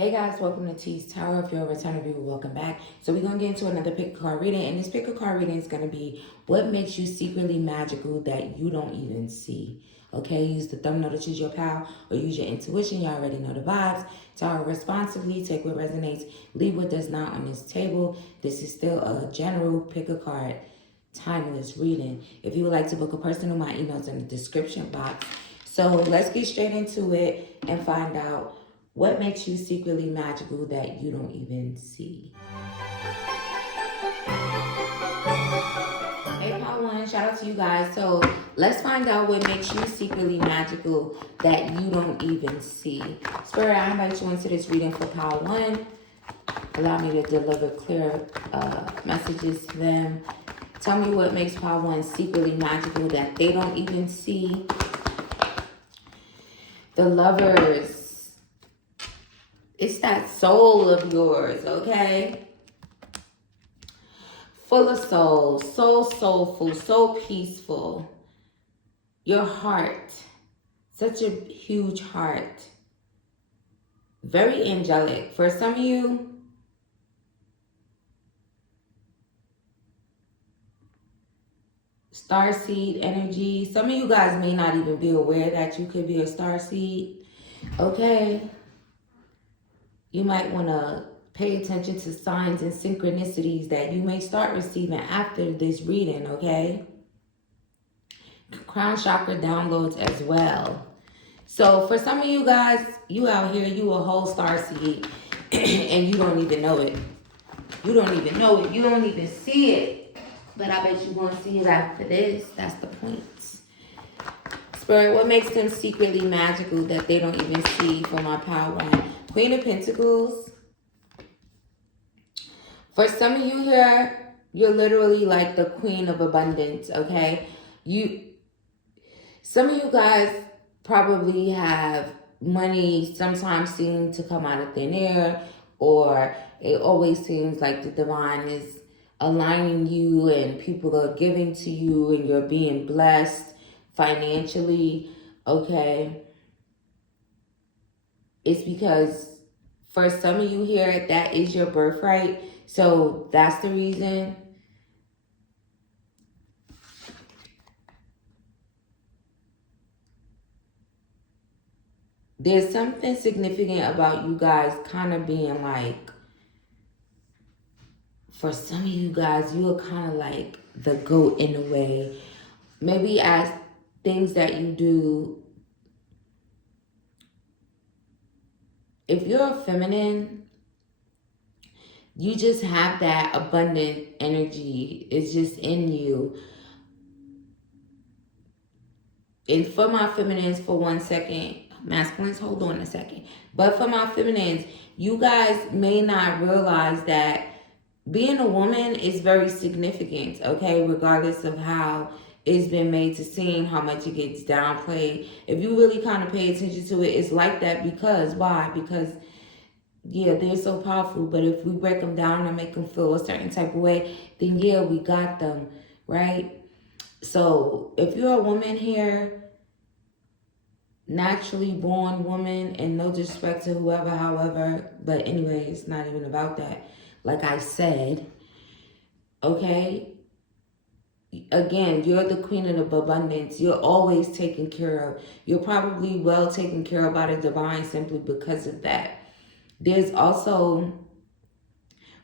Hey guys, welcome to Teestarot. If you're a return viewer, welcome back. So we're going to get into another pick a card reading. And this pick a card reading is going to be what makes you secretly magical that you don't even see. Okay, use the thumbnail to choose your pal or use your intuition. You already know the vibes. Tarot responsibly. Take what resonates. Leave what does not on this table. This is still a general pick a card timeless reading. If you would like to book a personal, my email's in the description box. So let's get straight into it and find out what makes you secretly magical that you don't even see. Hey, Part 1, shout out to you guys. So let's find out what makes you secretly magical that you don't even see. Spirit, I invite you into this reading for Part 1. Allow me to deliver clear messages to them. Tell me what makes Part 1 secretly magical that they don't even see. The Lovers. It's that soul of yours, okay? Full of soul, so soulful, so peaceful. Your heart, such a huge heart. Very angelic. For some of you, starseed energy. Some of you guys may not even be aware that you could be a starseed, okay? You might want to pay attention to signs and synchronicities that you may start receiving after this reading, okay? Crown chakra downloads as well. So for some of you guys, you out here, you a whole starseed, and you don't even know it. You don't even know it. You don't even see it. But I bet you won't see it after this. That's the point. Spirit, what makes them secretly magical that they don't even see from our Power 1? Queen of Pentacles. For some of you here, you're literally like the queen of abundance, okay? Some of you guys probably have money sometimes seem to come out of thin air, or it always seems like the divine is aligning you and people are giving to you and you're being blessed financially, okay? It's because for some of you here, that is your birthright. So that's the reason. There's something significant about you guys kind of being like, for some of you guys, you are kind of like the goat in a way. Maybe as things that you do. If you're a feminine, you just have that abundant energy. It's just in you. And for my feminines, for 1 second, masculines, hold on a second. But for my feminines, you guys may not realize that being a woman is very significant, okay? Regardless of how it's been made to seem, how much it gets downplayed. If you really kind of pay attention to it, it's like that because, why? Because, yeah, they're so powerful. But if we break them down and make them feel a certain type of way, then yeah, we got them, right? So if you're a woman here, naturally born woman, and no disrespect to whoever, however, but anyway, it's not even about that. Like I said, okay? Again, you're the queen of abundance. You're always taken care of. You're probably well taken care of by the divine simply because of that. There's also,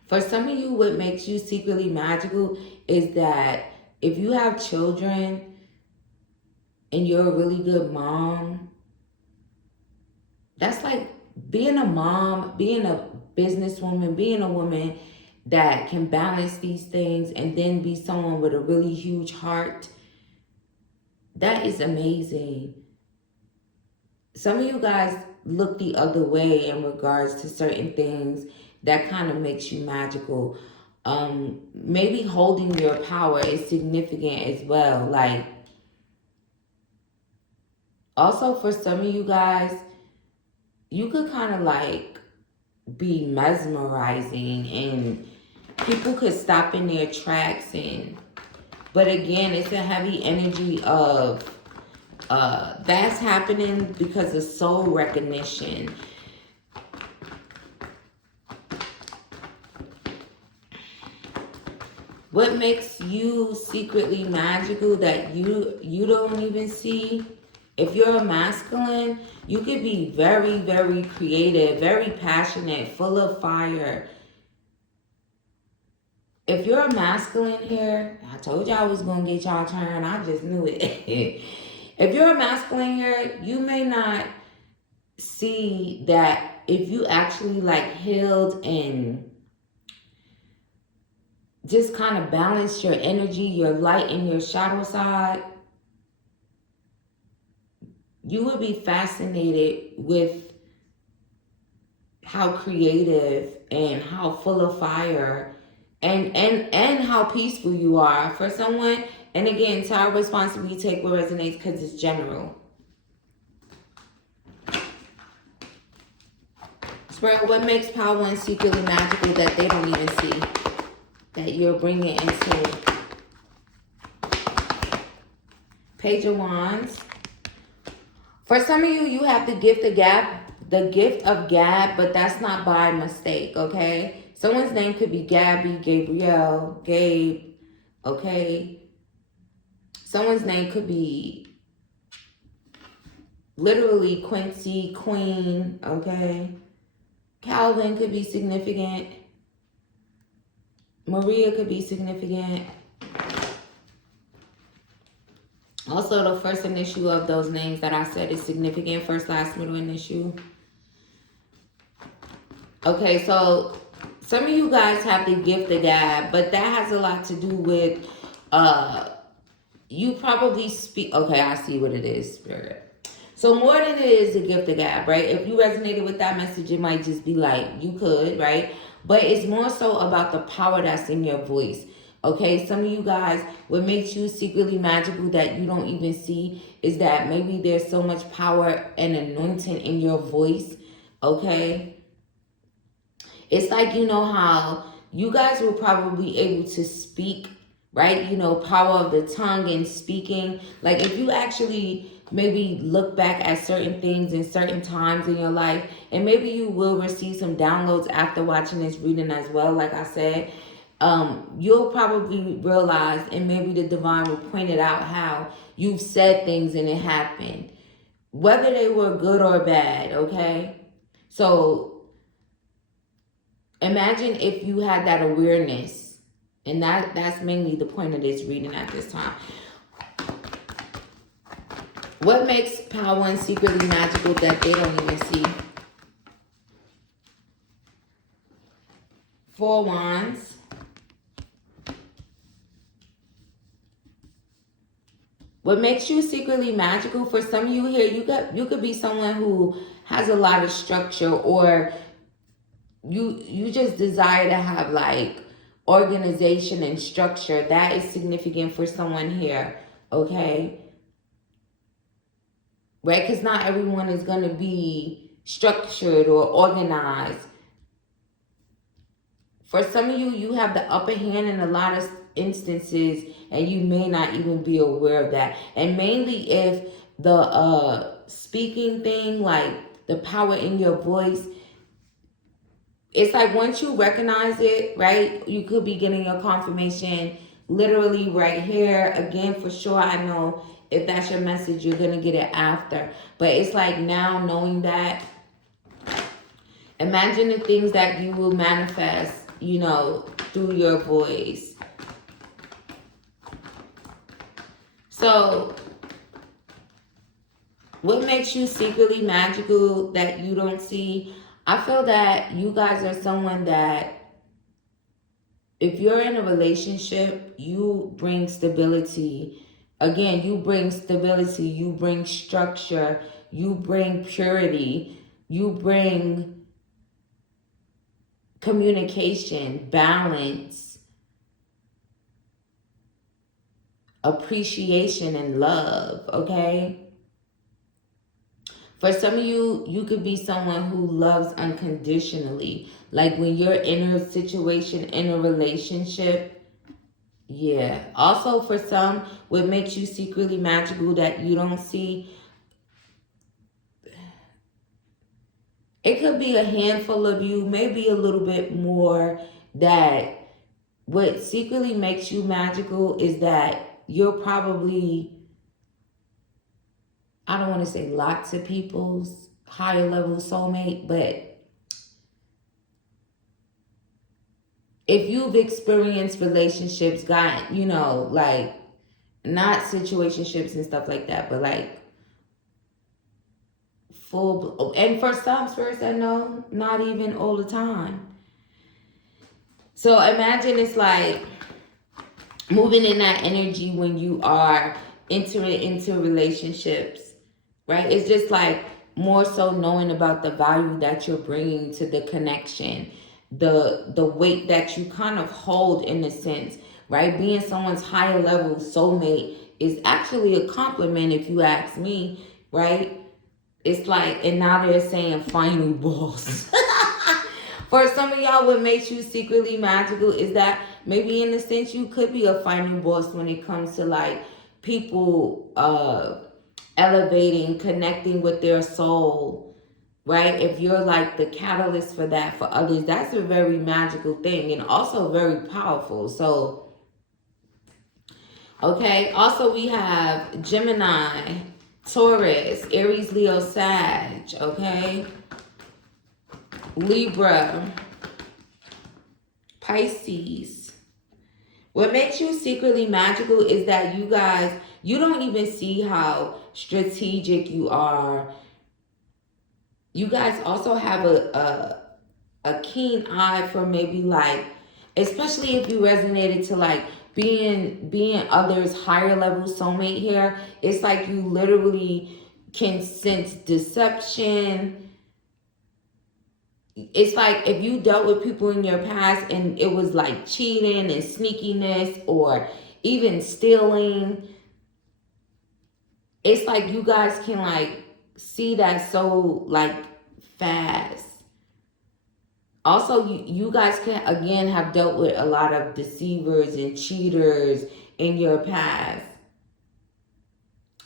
for some of you, what makes you secretly magical is that if you have children and you're a really good mom, that's like being a mom, being a businesswoman, being a woman that can balance these things and then be someone with a really huge heart. That is amazing. Some of you guys look the other way in regards to certain things that kind of makes you magical. Maybe holding your power is significant as well. Like, also for some of you guys, you could kind of like be mesmerizing and people could stop in their tracks. But again, it's a heavy energy of that's happening because of soul recognition. What makes you secretly magical that you don't even see? If you're a masculine, you could be very, very creative, very passionate, full of fire. If you're a masculine here, I told y'all I was going to get y'all turn. I just knew it. If you're a masculine here, you may not see that if you actually like healed and just kind of balance your energy, your light and your shadow side, you would be fascinated with how creative and how full of fire and how peaceful you are for someone. And again, Tower responsibility, take what resonates because it's general. Spirit, what makes power and secretly magical that they don't even see, that you're bringing into? Page of Wands. For some of you, you have the gift of gab, but that's not by mistake, okay? Someone's name could be Gabby, Gabrielle, Gabe, okay? Someone's name could be literally Quincy, Queen, okay? Calvin could be significant. Maria could be significant. Also, the first initial of those names that I said is significant. First, last, middle initial. Okay, so some of you guys have the gift of gab, but that has a lot to do with you probably speak. Okay, I see what it is, Spirit. So more than it is a gift of gab, right? If you resonated with that message, it might just be like, you could, right? But it's more so about the power that's in your voice. Okay, some of you guys, what makes you secretly magical that you don't even see is that maybe there's so much power and anointing in your voice, okay? It's like, you know how you guys were probably able to speak, right? You know, power of the tongue and speaking. Like if you actually maybe look back at certain things in certain times in your life, and maybe you will receive some downloads after watching this reading as well, like I said, you'll probably realize, and maybe the divine will point it out, how you've said things and it happened, whether they were good or bad, okay? So imagine if you had that awareness, and that's mainly the point of this reading at this time. What makes power and secretly magical that they don't even see? Four Wands. What makes you secretly magical? For some of you here, you could be someone who has a lot of structure, or you just desire to have like organization and structure. That is significant for someone here, okay? Right? Because not everyone is going to be structured or organized. For some of you, you have the upper hand in a lot of instances, and you may not even be aware of that. And mainly if the speaking thing, like the power in your voice, it's like once you recognize it, right, you could be getting your confirmation literally right here. Again, for sure, I know if that's your message, you're going to get it after. But it's like now knowing that, imagine the things that you will manifest, you know, through your voice. So, what makes you secretly magical that you don't see? I feel that you guys are someone that, if you're in a relationship, you bring stability. Again, you bring stability, you bring structure, you bring purity, you bring communication, balance, appreciation, and love, okay? For some of you, you could be someone who loves unconditionally. Like when you're in a situation, in a relationship, yeah. Also for some, what makes you secretly magical that you don't see, it could be a handful of you, maybe a little bit more, that what secretly makes you magical is that you're probably, I don't want to say lots of people's higher level soulmate, but if you've experienced relationships, got, you know, like, not situationships and stuff like that, but like full, and for some spirits that know, not even all the time. So imagine it's like moving in that energy when you are entering into relationships, right? It's just like more so knowing about the value that you're bringing to the connection, the weight that you kind of hold in a sense, right? Being someone's higher level soulmate is actually a compliment if you ask me, right? It's like, and now they're saying final boss. For some of y'all, what makes you secretly magical is that maybe in a sense you could be a final boss when it comes to like people elevating, connecting with their soul, right? If you're like the catalyst for that for others, that's a very magical thing and also very powerful. So, okay. Also, we have Gemini, Taurus, Aries, Leo, Sag, okay? Libra, Pisces. What makes you secretly magical is that you guys, you don't even see how strategic you are. You guys also have a keen eye for maybe like, especially if you resonated to like being others higher level soulmate here. It's like you literally can sense deception. It's like if you dealt with people in your past and it was like cheating and sneakiness or even stealing, it's like you guys can like see that so like fast. Also, you guys can again have dealt with a lot of deceivers and cheaters in your past.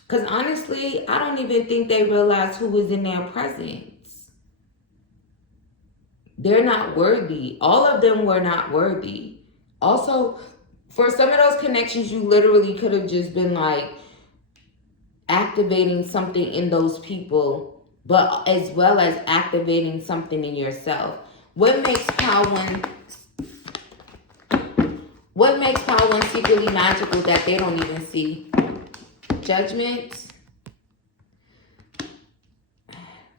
Because honestly, I don't even think they realized who was in their presence. They're not worthy. All of them were not worthy. Also, for some of those connections, you literally could have just been like activating something in those people, but as well as activating something in yourself. What makes Power One secretly magical that they don't even see? Judgment.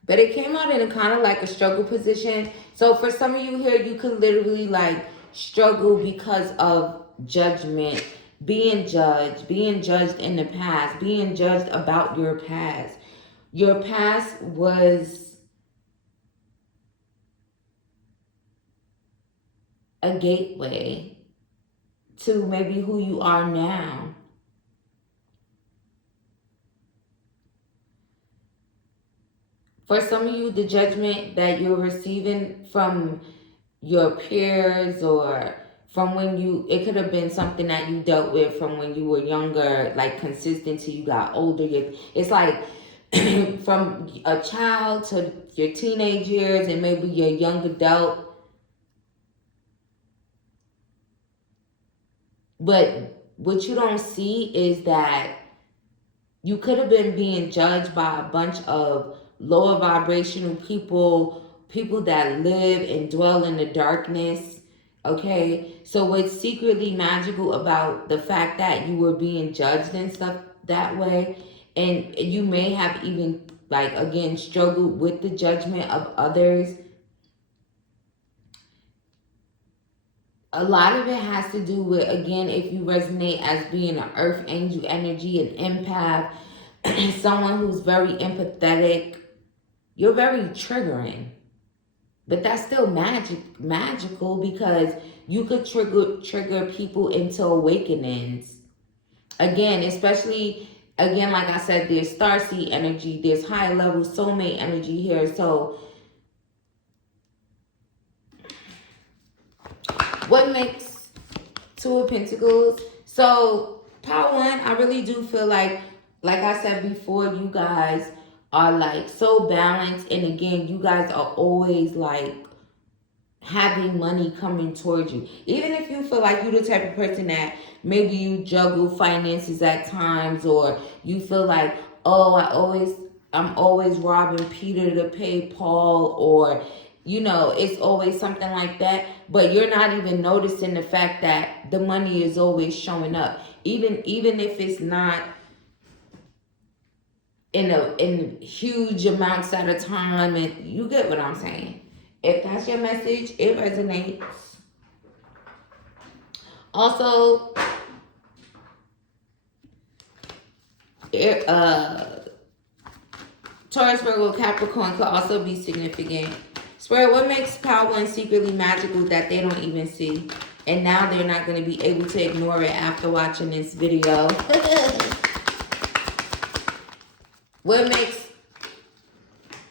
But it came out in a kind of like a struggle position. So for some of you here, you could literally like struggle because of judgment, being judged in the past, being judged about your past. Your past was a gateway to maybe who you are now. For some of you, the judgment that you're receiving from your peers or from when it could have been something that you dealt with from when you were younger, like consistent till you got older. It's like from a child to your teenage years and maybe your young adult. But what you don't see is that you could have been being judged by a bunch of lower vibrational people that live and dwell in the darkness. Okay, so what's secretly magical about the fact that you were being judged and stuff that way, and you may have even like again struggled with the judgment of others. A lot of it has to do with, again, if you resonate as being an earth angel energy, an empath, someone who's very empathetic. You're very triggering. But that's still magical because you could trigger people into awakenings. Again, especially, again, like I said, there's starseed energy, there's high level soulmate energy here. So what makes Two of Pentacles? So Power One, I really do feel like I said before, you guys are like so balanced. And again, you guys are always like having money coming towards you. Even if you feel like you're the type of person that maybe you juggle finances at times, or you feel like, oh, I'm always robbing Peter to pay Paul, or it's always something like that, but you're not even noticing the fact that the money is always showing up, even if it's not in huge amounts at a time. And you get what I'm saying. If that's your message, it resonates. Also, Taurus, Virgo, Capricorn could also be significant. Spirit, what makes Power One secretly magical that they don't even see? And now they're not going to be able to ignore it after watching this video. What makes...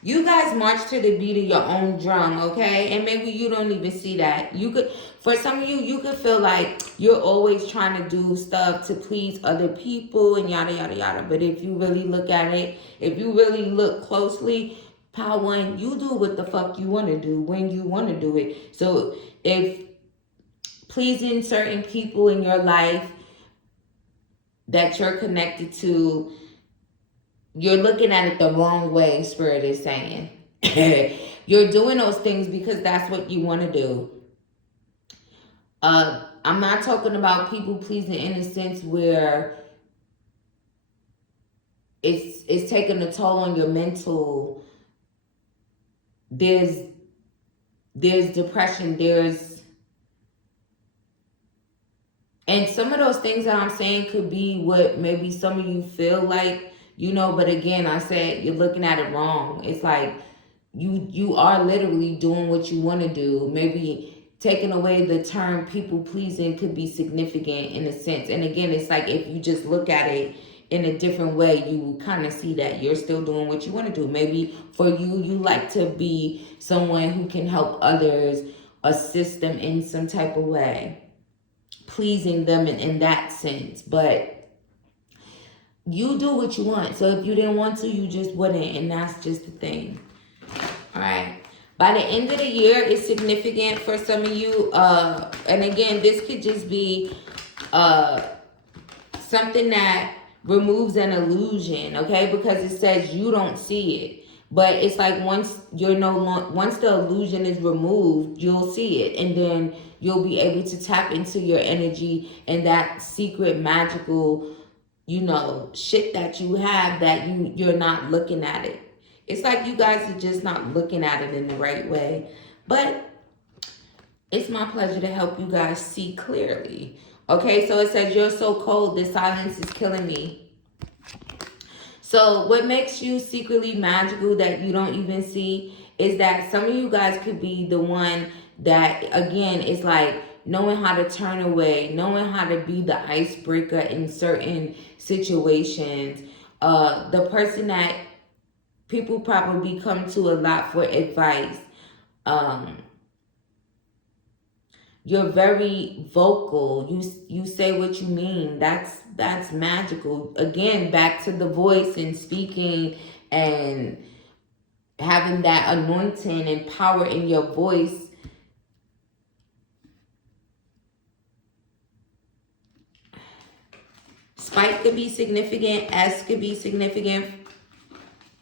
You guys march to the beat of your own drum, okay? And maybe you don't even see that. You could, for some of you, you could feel like you're always trying to do stuff to please other people and yada, yada, yada. But if you really look at it, if you really look closely, Power One, you do what the fuck you want to do when you want to do it. So if pleasing certain people in your life that you're connected to, you're looking at it the wrong way, Spirit is saying. You're doing those things because that's what you want to do. I'm not talking about people pleasing in a sense where it's taking a toll on your mental. There's depression, and some of those things that I'm saying could be what maybe some of you feel like, but again, I said you're looking at it wrong. It's like you are literally doing what you want to do. Maybe taking away the term people pleasing could be significant in a sense. And again, it's like if you just look at it in a different way, you kind of see that you're still doing what you want to do. Maybe for you like to be someone who can help others, assist them in some type of way, pleasing them in that sense. But you do what you want. So if you didn't want to, you just wouldn't. And that's just the thing. All right. By the end of the year, it's significant for some of you. And again, this could just be something that removes an illusion, okay? Because it says you don't see it. But it's like once the illusion is removed, you'll see it. And then you'll be able to tap into your energy and that secret magical shit that you have that you're not looking at it. It's like you guys are just not looking at it in the right way. But it's my pleasure to help you guys see clearly. Okay, so it says, you're so cold, this silence is killing me. So what makes you secretly magical that you don't even see is that some of you guys could be the one that, again, is like knowing how to turn away, knowing how to be the icebreaker in certain situations. The person that people probably come to a lot for advice. You're very vocal. You say what you mean. That's magical. Again, back to the voice and speaking and having that anointing and power in your voice. Spike could be significant. S could be significant.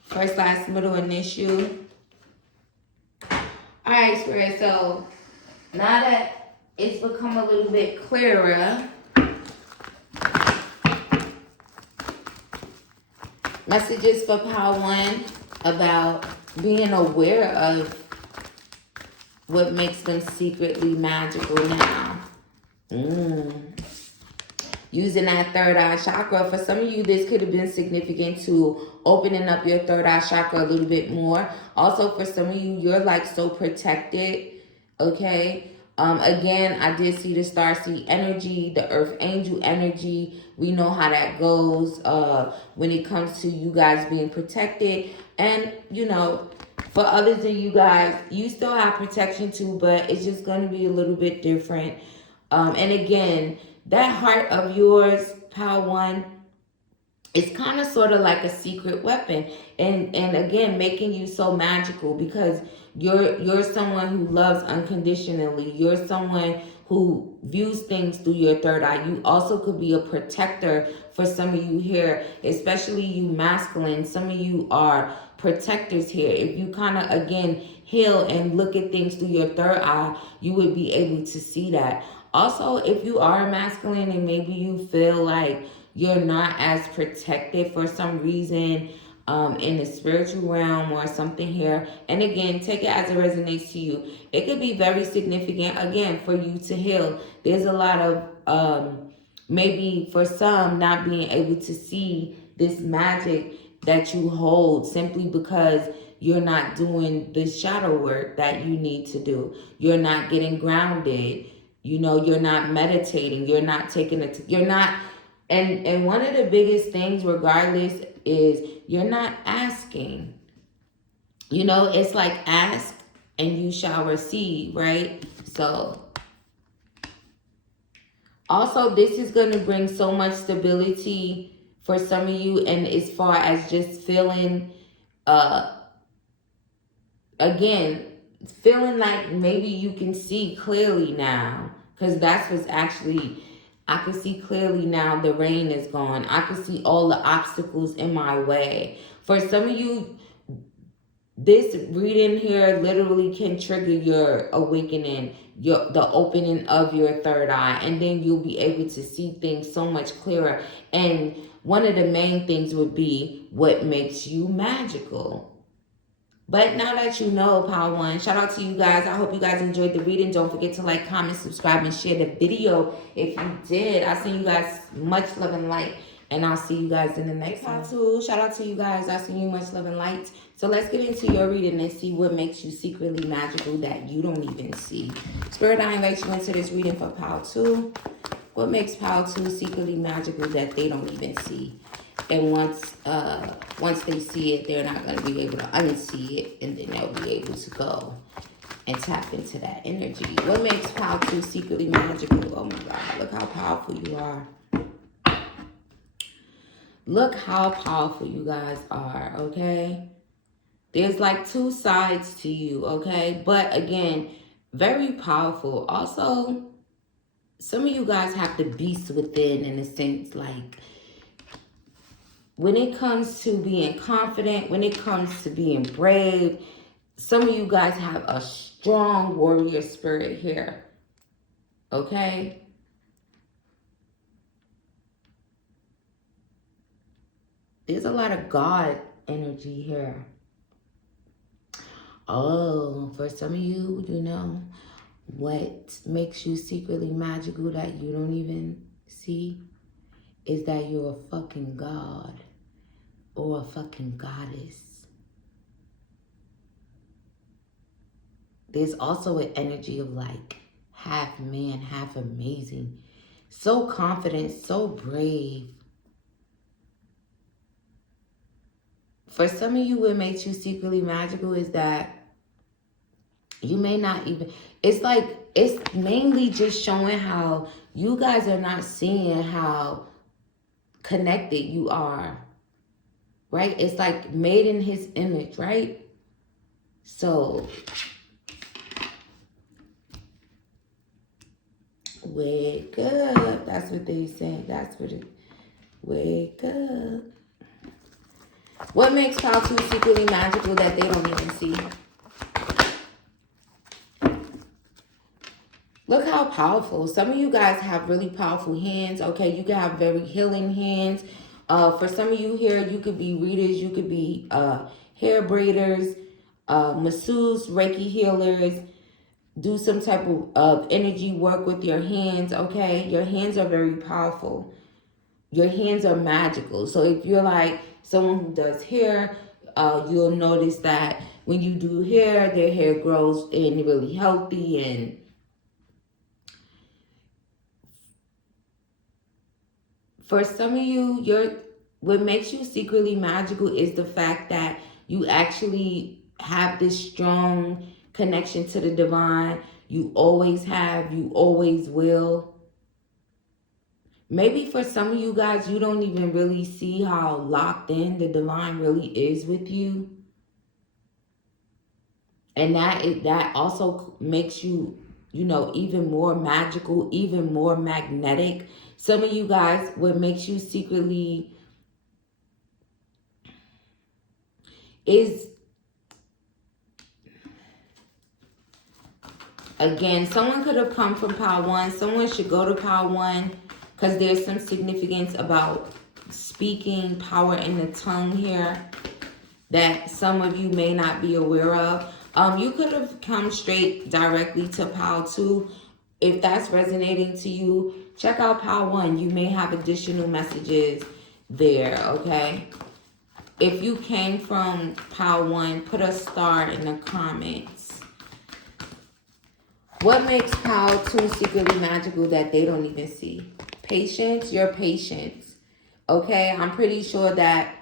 First, last, middle, initial. All right, Spirit. So now that it's become a little bit clearer, messages for Power One about being aware of what makes them secretly magical now. Using that third eye chakra. For some of you, this could have been significant to opening up your third eye chakra a little bit more. Also, for some of you, you're like so protected. Okay. Again, I did see the starseed energy, the earth angel energy. We know how that goes when it comes to you guys being protected. And, for others of you guys, you still have protection too, but it's just going to be a little bit different. And again, that heart of yours, Power One, it's kind of sort of like a secret weapon, and again making you so magical because you're someone who loves unconditionally. You're someone who views things through your third eye. You also could be a protector for some of you here, especially you masculine. Some of you are protectors here. If you kind of again heal and look at things through your third eye, you would be able to see that. Also, if you are masculine and maybe you feel like you're not as protected for some reason, in the spiritual realm or something here. And again, take it as it resonates to you. It could be very significant, again, for you to heal. There's a lot of, maybe for some, not being able to see this magic that you hold simply because you're not doing the shadow work that you need to do. You're not getting grounded. You know, you're not meditating. You're not taking it. You're not. And one of the biggest things, regardless, is you're not asking. You know, it's like ask and you shall receive, right? So also this is going to bring so much stability for some of you, and as far as just feeling again, feeling like maybe you can see clearly now, because that's what's actually, I can see clearly now. The rain is gone. I can see all the obstacles in my way. For some of you, this reading here literally can trigger your awakening, the opening of your third eye, and then you'll be able to see things so much clearer. And one of the main things would be what makes you magical. But now that you know, Power One, shout out to you guys. I hope you guys enjoyed the reading. Don't forget to like, comment, subscribe, and share the video if you did. I see you guys, much love and light. And I'll see you guys in the next one too. Shout out to you guys. I see you, much love and light. So let's get into your reading and see what makes you secretly magical that you don't even see. Spirit, I invite you into this reading for Power 2. What makes Power 2 secretly magical that they don't even see? And once they see it, they're not going to be able to unsee it, and then they'll be able to go and tap into that energy. What makes Power 2 secretly magical? Oh my God, look how powerful you are. Look how powerful you guys are, okay? There's like two sides to you, okay? But again, very powerful. Also, some of you guys have the beast within, in a sense, like when it comes to being confident, when it comes to being brave, some of you guys have a strong warrior spirit here. Okay? There's a lot of God energy here. Oh, for some of you, you know, what makes you secretly magical that you don't even see is that you're a fucking god or a fucking goddess. There's also an energy of like half man, half amazing. So confident, so brave. For some of you, what makes you secretly magical is that you may not even, it's like, it's mainly just showing how you guys are not seeing how connected you are, right? It's like made in his image, right? So wake up. That's what they say. That's what it, wake up. What makes Power 2 secretly magical that they don't even see? Look how powerful. Some of you guys have really powerful hands, okay? You can have very healing hands. For some of you here, you could be readers. You could be hair braiders, masseuses, Reiki healers. Do some type of energy work with your hands, okay? Your hands are very powerful. Your hands are magical. So if you're like someone who does hair, you'll notice that when you do hair, their hair grows in really healthy. And for some of you, what makes you secretly magical is the fact that you actually have this strong connection to the divine. You always have, you always will. Maybe for some of you guys, you don't even really see how locked in the divine really is with you. And that also makes you, you know, even more magical, even more magnetic. Some of you guys, what makes you secretly is, again, someone could have come from Power 1. Someone should go to Power 1 because there's some significance about speaking power in the tongue here that some of you may not be aware of. You could have come straight directly to Power 2. If that's resonating to you, check out Power 1. You may have additional messages there, okay? If you came from Power 1, put a star in the comments. What makes Power 2 secretly magical that they don't even see? Patience, your patience. Okay, I'm pretty sure that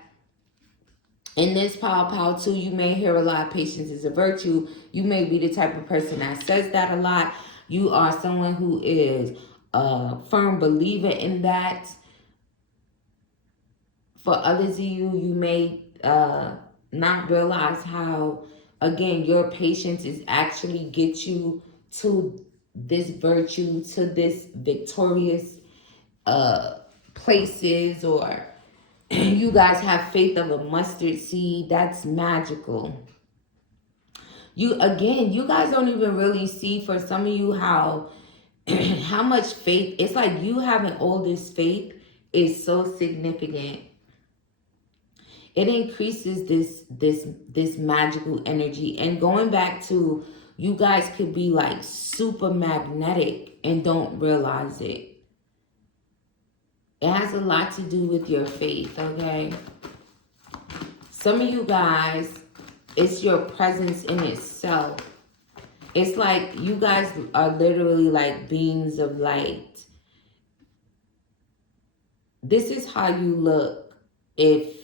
in this Power 2, you may hear a lot, patience is a virtue. You may be the type of person that says that a lot. You are someone who is a firm believer in that. For others of you, you may not realize how, again, your patience is actually get you to this virtue, to this victorious places, or you guys have faith of a mustard seed. That's magical. You guys don't even really see, for some of you, how how much faith. It's like you having all this faith is so significant. It increases this magical energy. And going back to, you guys could be like super magnetic and don't realize it. It has a lot to do with your faith, okay? Some of you guys, it's your presence in itself. It's like you guys are literally like beams of light. This is how you look if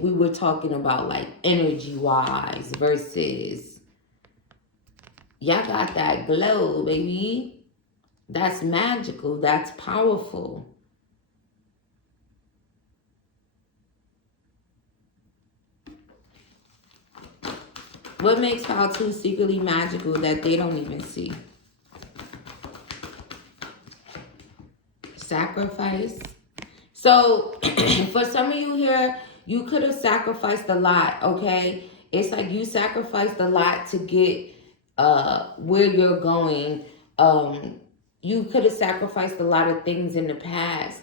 we were talking about like energy-wise versus, y'all got that glow, baby. That's magical. That's powerful. What makes Power 2 secretly magical that they don't even see? Sacrifice. So, for some of you here, you could have sacrificed a lot, okay? It's like you sacrificed a lot to get where you're going. You could have sacrificed a lot of things in the past,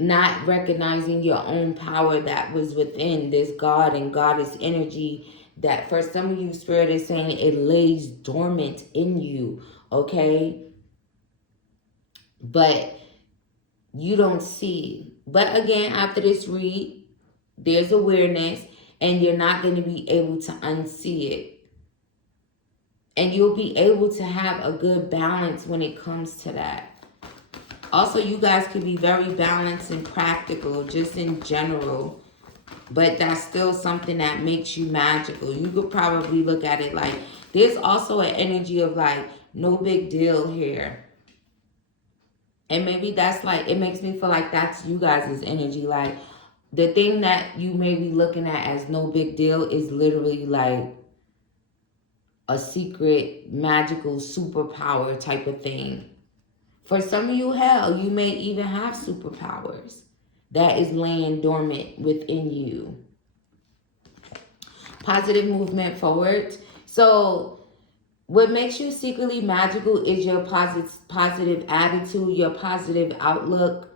not recognizing your own power that was within this God and goddess energy that for some of you, Spirit is saying it lays dormant in you, okay? But you don't see. But again, after this read, there's awareness, and you're not going to be able to unsee it. And you'll be able to have a good balance when it comes to that. Also, you guys can be very balanced and practical, just in general. But that's still something that makes you magical. You could probably look at it like, there's also an energy of like, no big deal here. And maybe that's like, it makes me feel like that's you guys' energy. Like, the thing that you may be looking at as no big deal is literally like a secret, magical, superpower type of thing. For some of you, hell, you may even have superpowers that is laying dormant within you. Positive movement forward. So what makes you secretly magical is your positive attitude, your positive outlook.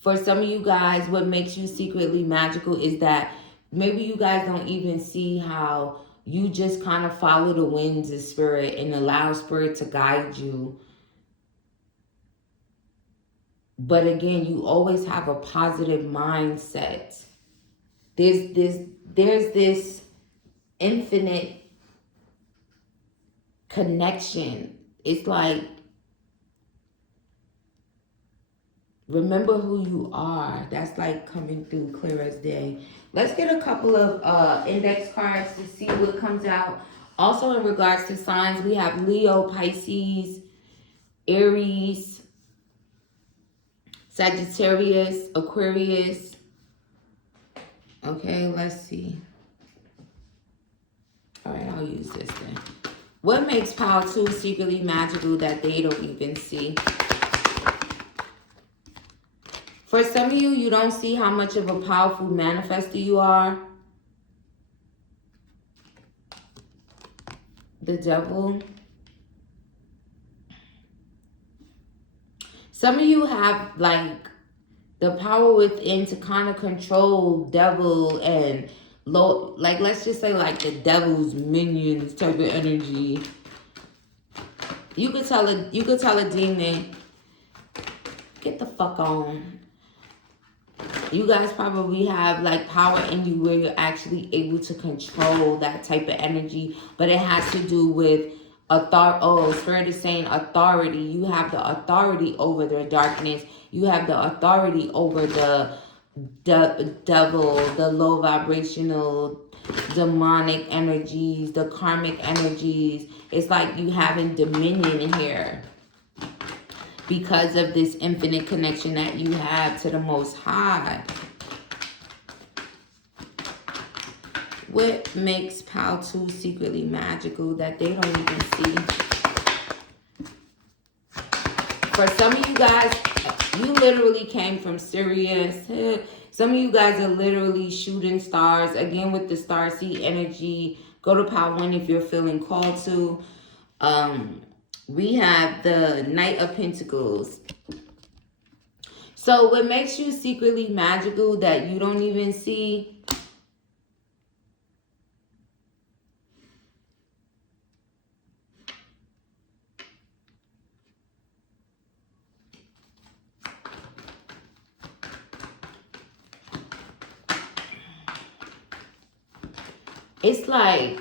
For some of you guys, what makes you secretly magical is that maybe you guys don't even see how you just kind of follow the winds of spirit and allow spirit to guide you. But again, you always have a positive mindset. There's this infinite connection. It's like, remember who you are. That's like coming through clear as day. Let's get a couple of index cards to see what comes out. Also in regards to signs, we have Leo, Pisces, Aries, Sagittarius, Aquarius. Okay, let's see. All right, I'll use this then. What makes Pile 2 secretly magical that they don't even see? For some of you, you don't see how much of a powerful manifester you are. The Devil. Some of you have like the power within to kind of control devil and low, like let's just say like the devil's minions type of energy. You could tell a demon, get the fuck on. You guys probably have like power in you where you're actually able to control that type of energy, but it has to do with authority. Oh, Spirit is saying authority. You have the authority over the darkness. You have the authority over the devil, the low vibrational demonic energies, the karmic energies. It's like you having dominion in here because of this infinite connection that you have to the Most High. What makes Pile 2 secretly magical that they don't even see? For some of you guys, you literally came from Sirius. Some of you guys are literally shooting stars. Again, with the starseed energy, go to Pile 1 if you're feeling called to. We have the Knight of Pentacles. So what makes you secretly magical that you don't even see? It's like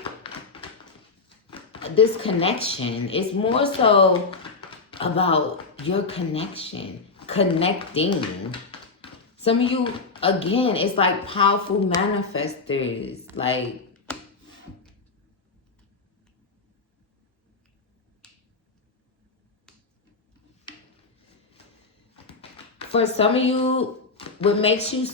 this connection. It's more so about your connection, connecting. Some of you, again, it's like powerful manifestors. Like, for some of you, what makes you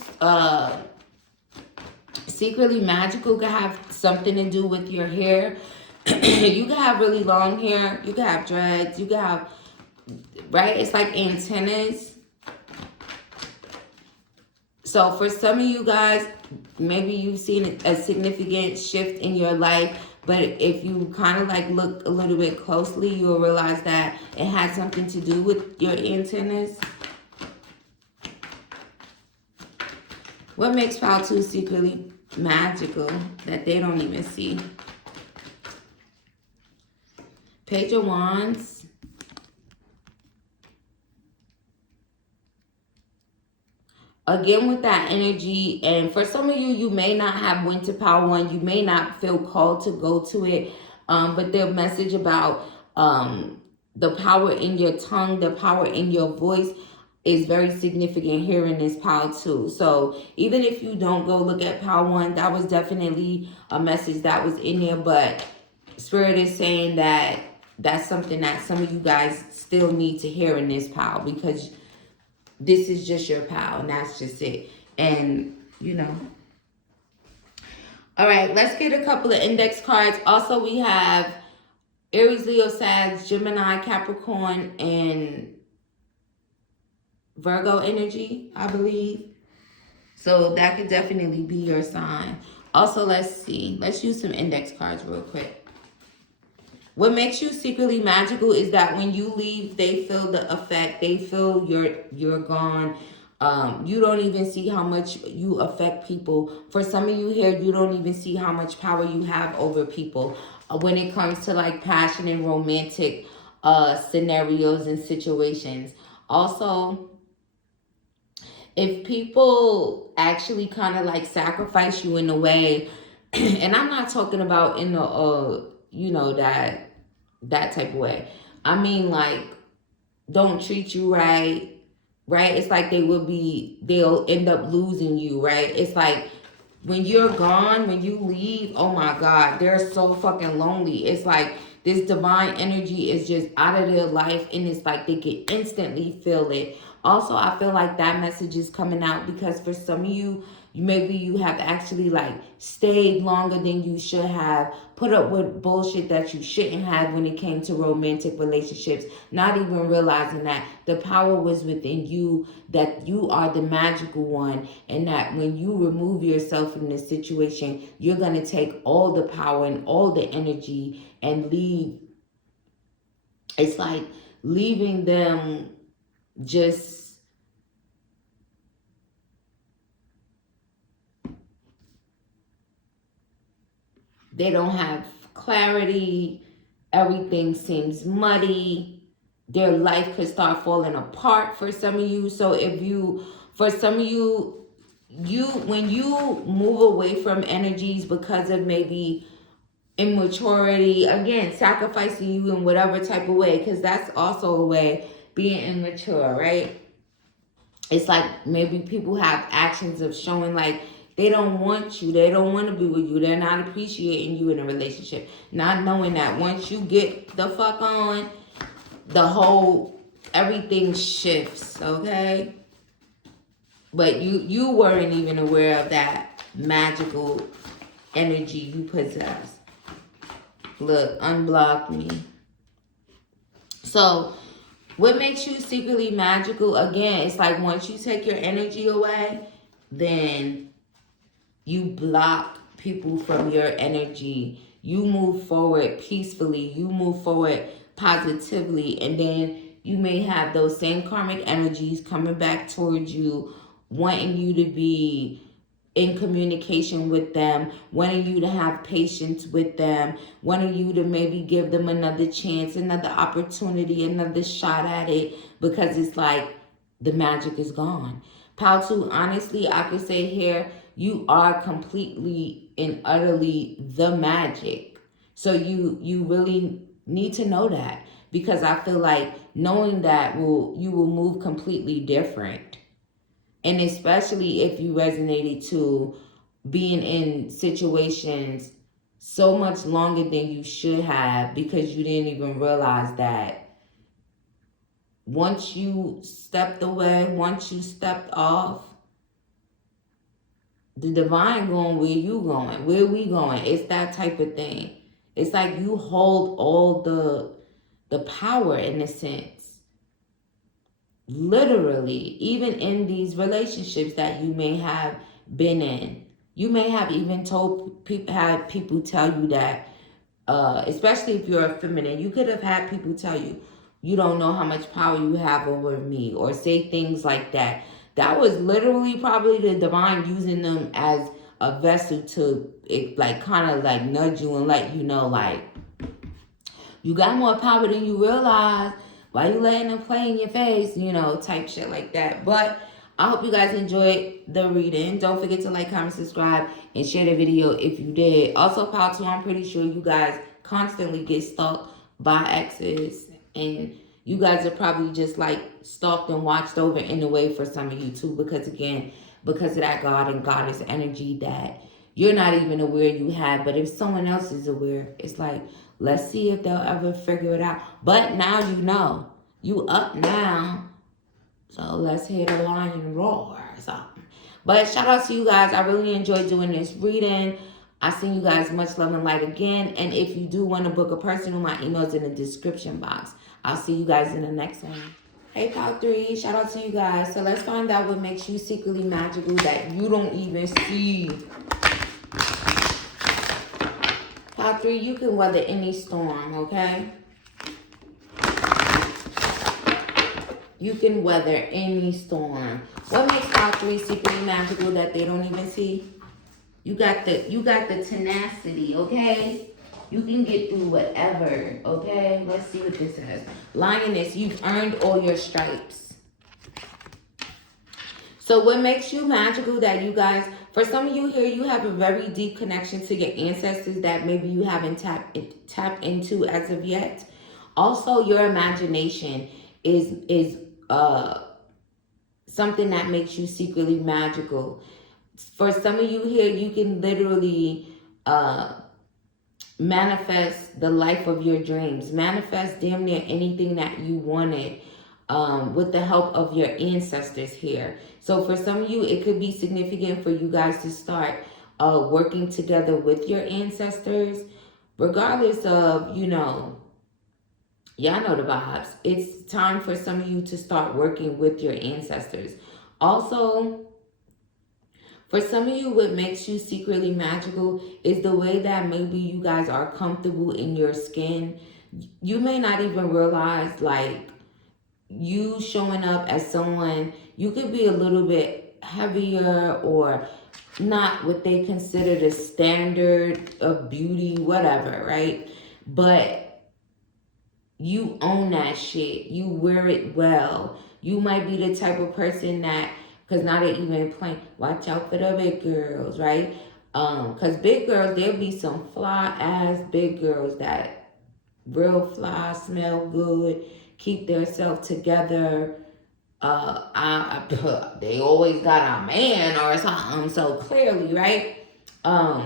secretly magical could have something to do with your hair. You can have really long hair. You can have dreads. You can have, right? It's like antennas. So for some of you guys, maybe you've seen a significant shift in your life. But if you kind of like look a little bit closely, you'll realize that it had something to do with your antennas. What makes Pile 2 secretly magical that they don't even see? Page of Wands. Again, with that energy, and for some of you, you may not have went to Pile 1. You may not feel called to go to it. But their message about the power in your tongue, the power in your voice is very significant here in this Pile 2. So even if you don't go look at Pile 1, that was definitely a message that was in there. But Spirit is saying that that's something that some of you guys still need to hear in this pile, because this is just your pile and that's just it. And, you know. All right, let's get a couple of index cards. Also, we have Aries, Leo, Sag, Gemini, Capricorn, and Virgo energy, I believe. So that could definitely be your sign. Also, let's see. Let's use some index cards real quick. What makes you secretly magical is that when you leave, they feel the effect. They feel you're gone. You don't even see how much you affect people. For some of you here, you don't even see how much power you have over people. When it comes to like passion and romantic scenarios and situations. Also, if people actually kind of like sacrifice you in a way, and I'm not talking about in the, you know, that type of way. I mean, like, don't treat you right? It's like they'll end up losing you, right? It's like when you're gone, when you leave, oh my God, they're so fucking lonely. It's like this divine energy is just out of their life, and it's like they can instantly feel it. Also, I feel like that message is coming out because for some of you, maybe you have actually like stayed longer than you should have, put up with bullshit that you shouldn't have when it came to romantic relationships, not even realizing that the power was within you, that you are the magical one, and that when you remove yourself from this situation, you're going to take all the power and all the energy and leave. It's like leaving them just they don't have clarity. Everything seems muddy. Their life could start falling apart for some of you. So for some of you, when you move away from energies because of maybe immaturity, again, sacrificing you in whatever type of way, because that's also a way, being immature, right? It's like maybe people have actions of showing like they don't want you, they don't want to be with you, they're not appreciating you in a relationship, not knowing that once you get the fuck on, everything shifts, okay? But you weren't even aware of that magical energy you possess. Look, unblock me. So what makes you secretly magical? Again, it's like once you take your energy away, then you block people from your energy. You move forward peacefully. You move forward positively. And then you may have those same karmic energies coming back towards you, wanting you to be in communication with them, wanting you to have patience with them, wanting you to maybe give them another chance, another opportunity, another shot at it, because it's like the magic is gone. Paltu, honestly, I could say here, you are completely and utterly the magic. So you really need to know that, because I feel like knowing that you will move completely different. And especially if you resonated to being in situations so much longer than you should have, because you didn't even realize that once you stepped away, once you stepped off, the divine going where you going, where we going. It's that type of thing. It's like you hold all the power in a sense. Literally, even in these relationships that you may have been in, you may have even had people tell you that, especially if you're a feminine, you could have had people tell you, you don't know how much power you have over me, or say things like that. That was literally probably the divine using them as a vessel to like kind of like nudge you and let you know like you got more power than you realize. Why you letting them play in your face? Type shit like that. But I hope you guys enjoyed the reading. Don't forget to like, comment, subscribe, and share the video if you did. Also, Pal 2, I'm pretty sure you guys constantly get stalked by exes. And you guys are probably just like stalked and watched over in a way for some of you too. Because again, because of that God and Goddess energy that you're not even aware you have. But if someone else is aware, it's like, let's see if they'll ever figure it out. But now you know. You up now. So let's hear the lion roar or something. But shout out to you guys. I really enjoyed doing this reading. I send you guys much love and light again. And if you do want to book a personal, my email's in the description box. I'll see you guys in the next one. Hey, Pal 3. Shout out to you guys. So let's find out what makes you secretly magical that you don't even see. Pal 3, you can weather any storm, okay? You can weather any storm. What makes Pal 3 secretly magical that they don't even see? You got the tenacity, okay? You can get through whatever, okay? Let's see what this says. Lioness, you've earned all your stripes. So what makes you magical that you guys, for some of you here, you have a very deep connection to your ancestors that maybe you haven't tapped into as of yet. Also, your imagination is something that makes you secretly magical. For some of you here, you can literally manifest the life of your dreams. Manifest damn near anything that you wanted with the help of your ancestors here. So for some of you, it could be significant for you guys to start working together with your ancestors, regardless of, you know, y'all know the vibes. It's time for some of you to start working with your ancestors. Also, for some of you, what makes you secretly magical is the way that maybe you guys are comfortable in your skin. You may not even realize, like, you showing up as someone, you could be a little bit heavier or not what they consider the standard of beauty, whatever, right? But you own that shit. You wear it well. You might be the type of person that, because now they even playing, watch out for the big girls, right? Because big girls, there'll be some fly ass big girls that real fly, smell good, keep themselves together. They always got a man or something, so clearly, right? Or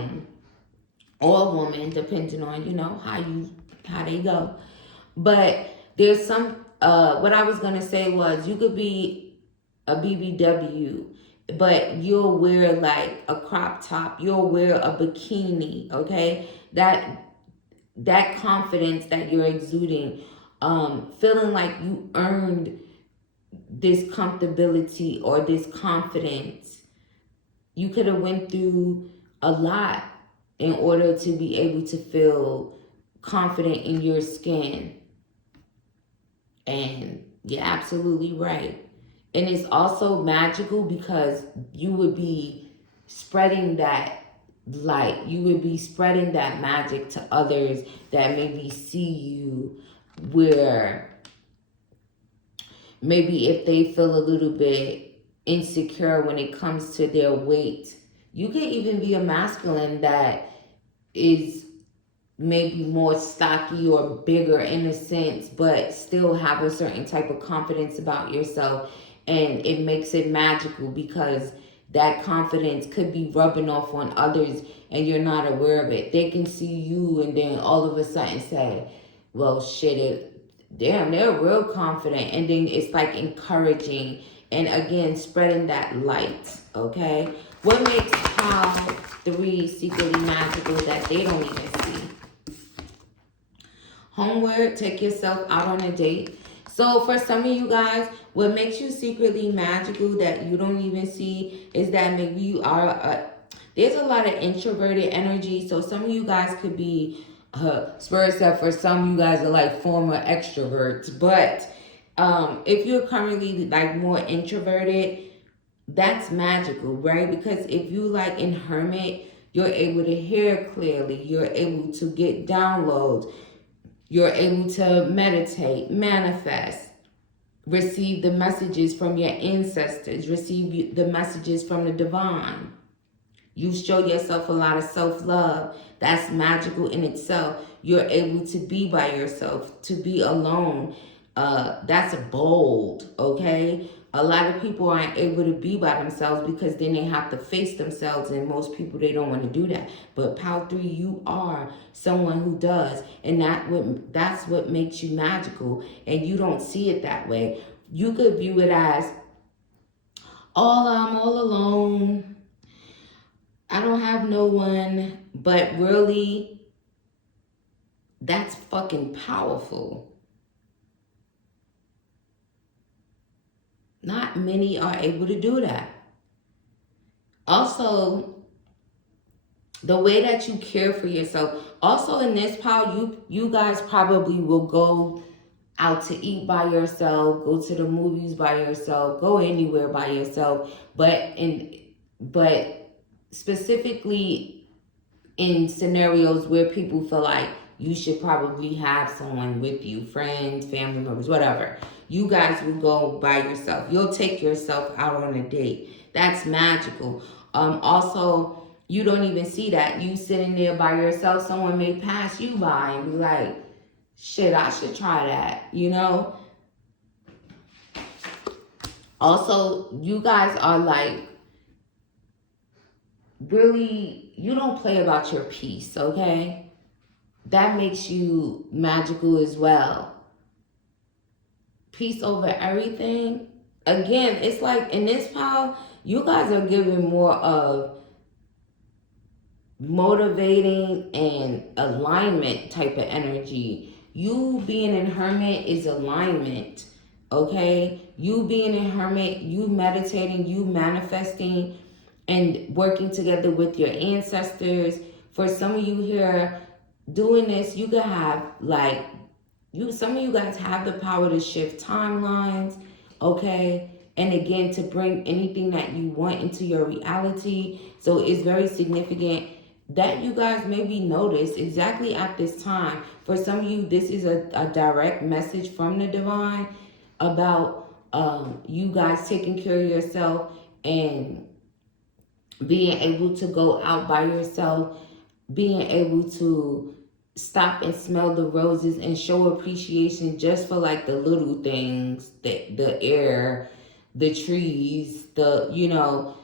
a woman, depending on, you know, how they go. But there's some, what I was going to say was, you could be a BBW, but you'll wear like a crop top, you'll wear a bikini, okay? That confidence that you're exuding, feeling like you earned this comfortability or this confidence. You could have went through a lot in order to be able to feel confident in your skin. And you're absolutely right. And it's also magical because you would be spreading that light. You would be spreading that magic to others that maybe see you, where maybe if they feel a little bit insecure when it comes to their weight. You can even be a masculine that is maybe more stocky or bigger in a sense, but still have a certain type of confidence about yourself. And it makes it magical because that confidence could be rubbing off on others and you're not aware of it. They can see you and then all of a sudden say, well, shit, damn, they're real confident. And then it's like encouraging and again, spreading that light, okay? What makes Pile 3 secretly magical that they don't even see? Homework, take yourself out on a date. So for some of you guys, what makes you secretly magical that you don't even see is that maybe you are, there's a lot of introverted energy. So some of you guys could be, spurs up for some, you guys are like former extroverts. But if you're currently like more introverted, that's magical, right? Because if you like in hermit, you're able to hear clearly. You're able to get downloads. You're able to meditate, manifest, receive the messages from your ancestors, receive the messages from the divine. You show yourself a lot of self-love. That's magical in itself. You're able to be by yourself, to be alone. That's bold, okay? A lot of people aren't able to be by themselves because then they have to face themselves, and most people, they don't want to do that. But Pile 3, you are someone who does, and that's what makes you magical, and you don't see it that way. You could view it as, I'm all alone. I don't have no one, but really, that's fucking powerful. Not many are able to do that. Also, the way that you care for yourself. Also in this pile, you guys probably will go out to eat by yourself, go to the movies by yourself, go anywhere by yourself. But specifically in scenarios where people feel like you should probably have someone with you, friends, family members, whatever. You guys will go by yourself. You'll take yourself out on a date. That's magical. Also, you don't even see that. You sitting there by yourself, someone may pass you by and be like, shit, I should try that, you know? Also, you guys are like, really, you don't play about your peace, okay? that makes you magical as well. Peace over everything. Again, it's like in this pile, you guys are giving more of motivating and alignment type of energy. You being in hermit is alignment. Okay, you being in hermit, you meditating, you manifesting and working together with your ancestors. For some of you here doing this, you could have like some of you guys have the power to shift timelines, okay? And again, to bring anything that you want into your reality. So it's very significant that you guys maybe notice exactly at this time. For some of you, this is a direct message from the divine about you guys taking care of yourself and being able to go out by yourself, being able to stop and smell the roses and show appreciation just for like the little things, the air, the trees, the, you know,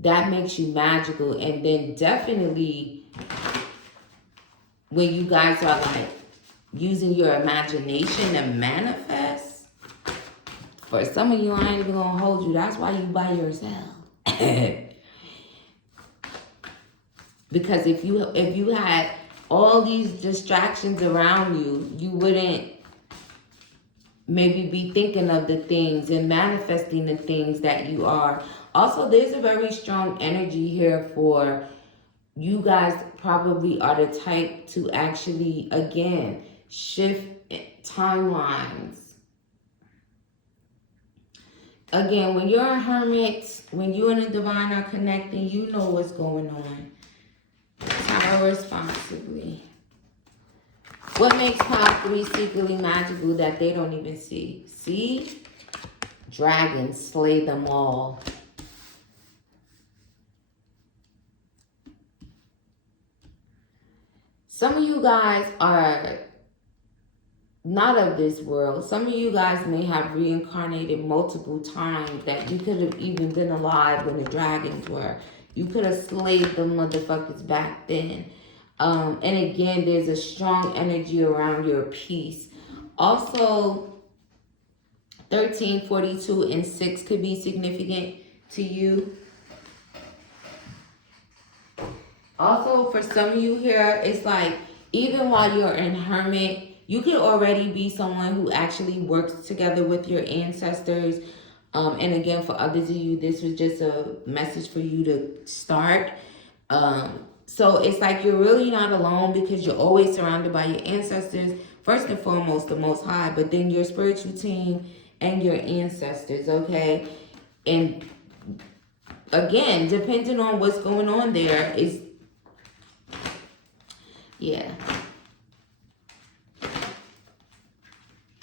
that makes you magical. And then definitely when you guys are like using your imagination to manifest, for some of you, I ain't even gonna hold you, that's why you buy your Zelle. Because if you had all these distractions around you, you wouldn't maybe be thinking of the things and manifesting the things that you are. Also, there's a very strong energy here for you guys. Probably are the type to actually, again, shift timelines. Again, when you're a hermit, when you and the divine are connecting, you know what's going on. Power responsibly. What makes Pile 3 secretly magical that they don't even see? See? Dragons slay them all. Some of you guys are not of this world. Some of you guys may have reincarnated multiple times, that you could have even been alive when the dragons were. You could have slayed them motherfuckers back then. And again, there's a strong energy around your peace. Also, 13, 42, and 6 could be significant to you. Also, for some of you here, it's like, even while you're in hermit, you could already be someone who actually works together with your ancestors. And again, for others of you, this was just a message for you to start. So it's like you're really not alone, because you're always surrounded by your ancestors. First and foremost, the Most High, but then your spiritual team and your ancestors, okay? And again, depending on what's going on there is, yeah.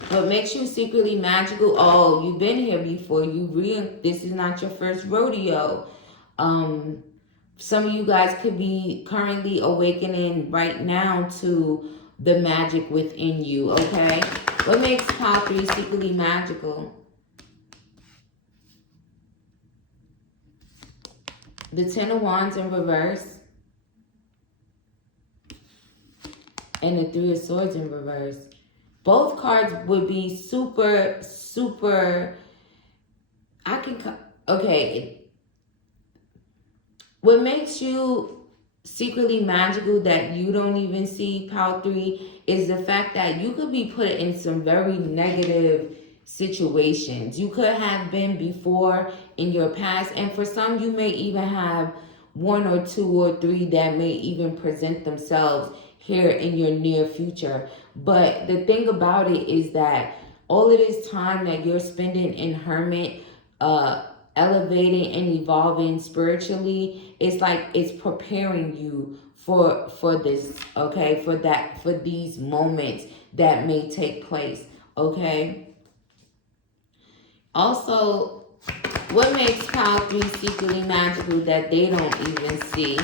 What makes you secretly magical? Oh, you've been here before. This is not your first rodeo. Some of you guys could be currently awakening right now to the magic within you, okay? What makes Pile 3 secretly magical? The Ten of Wands in reverse. And the Three of Swords in reverse. Both cards would be super, super, okay. What makes you secretly magical that you don't even see, Pile 3, is the fact that you could be put in some very negative situations. You could have been before in your past, and for some you may even have 1 or 2 or 3 that may even present themselves here in your near future. But the thing about it is that all of this time that you're spending in hermit, elevating and evolving spiritually, it's like it's preparing you for this, okay? For these moments that may take place, okay? Also, what makes Pile 3 secretly magical that they don't even see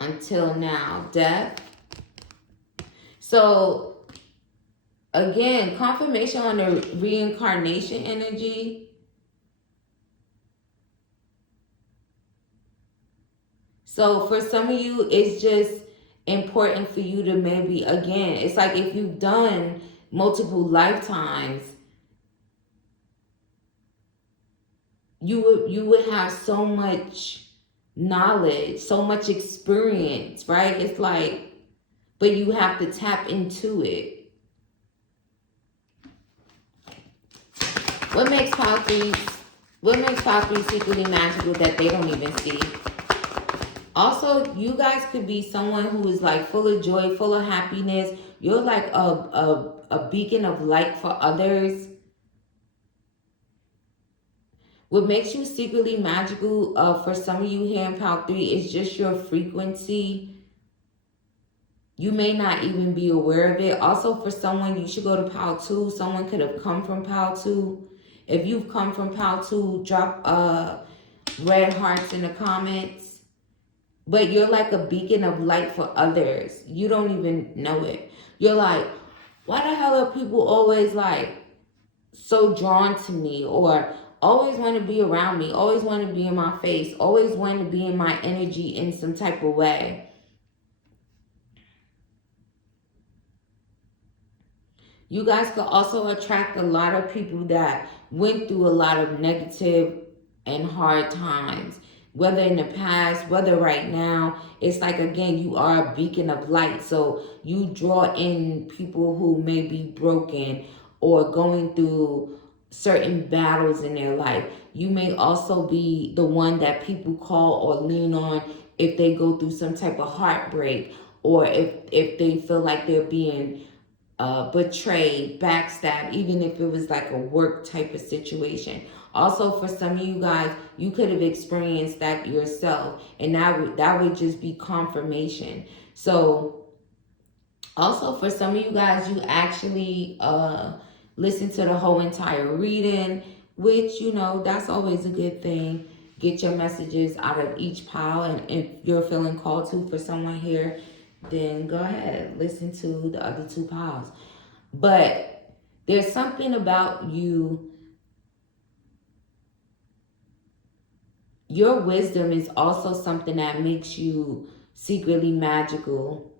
until now? Death. So, again, confirmation on the reincarnation energy. So, for some of you, it's just important for you to maybe, again, it's like if you've done multiple lifetimes, you would have so much knowledge, so much experience, right? It's like, but you have to tap into it. What makes pile threes secretly magical that they don't even see? Also, you guys could be someone who is like full of joy, full of happiness. You're like a beacon of light for others. What makes you secretly magical for some of you here in pile 3 is just your frequency. You may not even be aware of it. Also, for someone, you should go to pile 2. Someone could have come from pile 2. If you've come from pile 2, drop red hearts in the comments. But you're like a beacon of light for others. You don't even know it. You're like, why the hell are people always like so drawn to me, or always want to be around me, always want to be in my face, always want to be in my energy in some type of way? You guys could also attract a lot of people that went through a lot of negative and hard times, whether in the past, whether right now. It's like, again, you are a beacon of light. So you draw in people who may be broken or going through certain battles in their life. You may also be the one that people call or lean on if they go through some type of heartbreak, or if they feel like they're being betrayed, backstabbed, even if it was like a work type of situation. Also, for some of you guys, you could have experienced that yourself, and that would just be confirmation. So also for some of you guys, you actually listen to the whole entire reading, which, you know, that's always a good thing. Get your messages out of each pile, and if you're feeling called to for someone here, then go ahead, listen to the other 2 piles. But there's something about you. Your wisdom is also something that makes you secretly magical.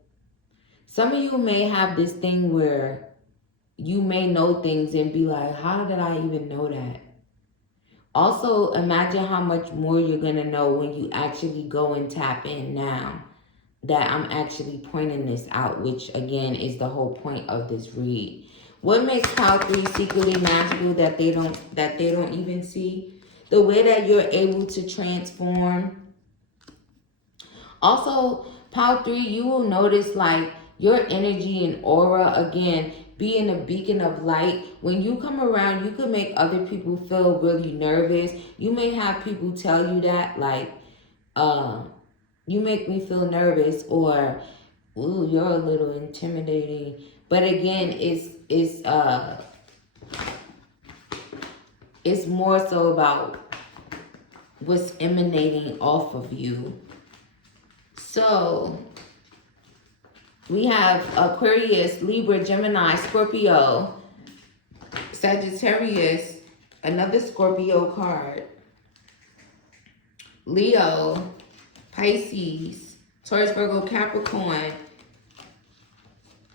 Some of you may have this thing where you may know things and be like, how did I even know that? Also, imagine how much more you're going to know when you actually go and tap in now that I'm actually pointing this out, which again is the whole point of this read. What makes pile 3 secretly magical that they don't even see? The way that you're able to transform. Also, pile 3, you will notice like your energy and aura, again, being a beacon of light. When you come around, you could make other people feel really nervous. You may have people tell you that, like, you make me feel nervous, or, ooh, you're a little intimidating. But again, it's more so about what's emanating off of you. So we have Aquarius, Libra, Gemini, Scorpio, Sagittarius, another Scorpio card, Leo, Pisces, Taurus, Virgo, Capricorn,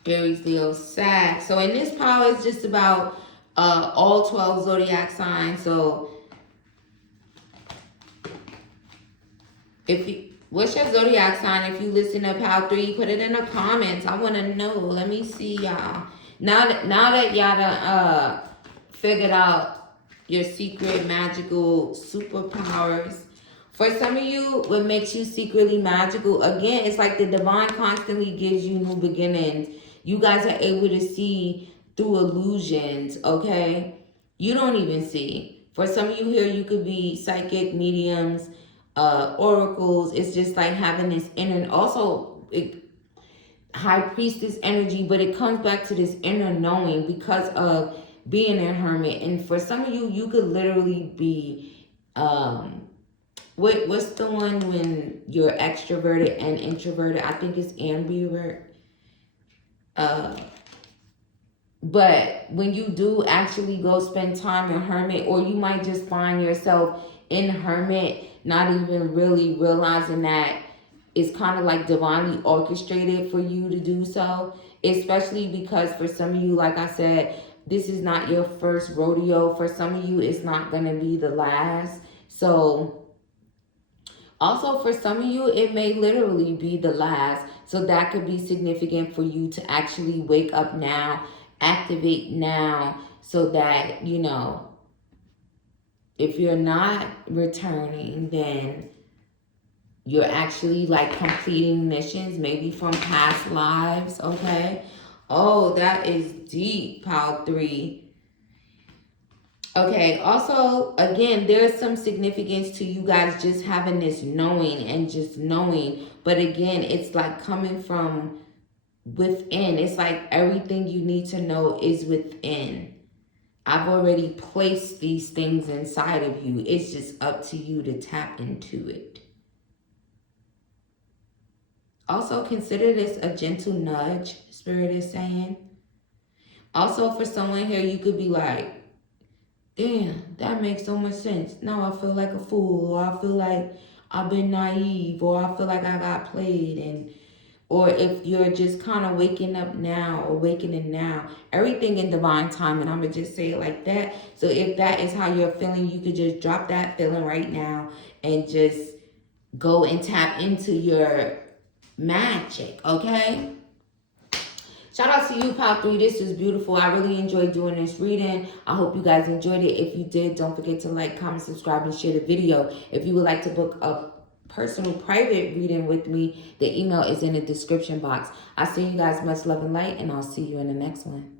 Aries, Leo, Sag. So in this pile, it's just about all 12 zodiac signs. So what's your zodiac sign? If you listen to pile 3, put it in the comments. I want to know. Let me see, y'all. Now that y'all done figured out your secret magical superpowers. For some of you, what makes you secretly magical, again, it's like the divine constantly gives you new beginnings. You guys are able to see through illusions, okay? You don't even see. For some of you here, you could be psychic, mediums, oracles. It's just like having this inner, also high priestess energy, but it comes back to this inner knowing because of being a hermit. And for some of you, you could literally be what's the one when you're extroverted and introverted? I think it's ambivert. But when you do actually go spend time in hermit, or you might just find yourself in hermit, not even really realizing that is kind of like divinely orchestrated for you to do so, especially because for some of you, like I said, this is not your first rodeo. For some of you, it's not going to be the last. So also for some of you, it may literally be the last. So that could be significant for you to actually wake up now, activate now, so that, you know, if you're not returning, then you're actually like completing missions, maybe from past lives, okay? Oh, that is deep, pile 3. Okay, also, again, there's some significance to you guys just having this knowing and just knowing. But again, it's like coming from within. It's like everything you need to know is within. I've already placed these things inside of you. It's just up to you to tap into it. Also, consider this a gentle nudge, Spirit is saying. Also, for someone here, you could be like, damn, that makes so much sense. Now I feel like a fool, or I feel like I've been naive, or I feel like I got played. And or if you're just kind of waking up now or awakening now, everything in divine time, and I'm going to just say it like that. So if that is how you're feeling, you could just drop that feeling right now and just go and tap into your magic, okay? Shout out to you, Pop 3. This is beautiful. I really enjoyed doing this reading. I hope you guys enjoyed it. If you did, don't forget to like, comment, subscribe, and share the video. If you would like to book a personal private reading with me, the email is in the description box. I send you guys much love and light, and I'll see you in the next one.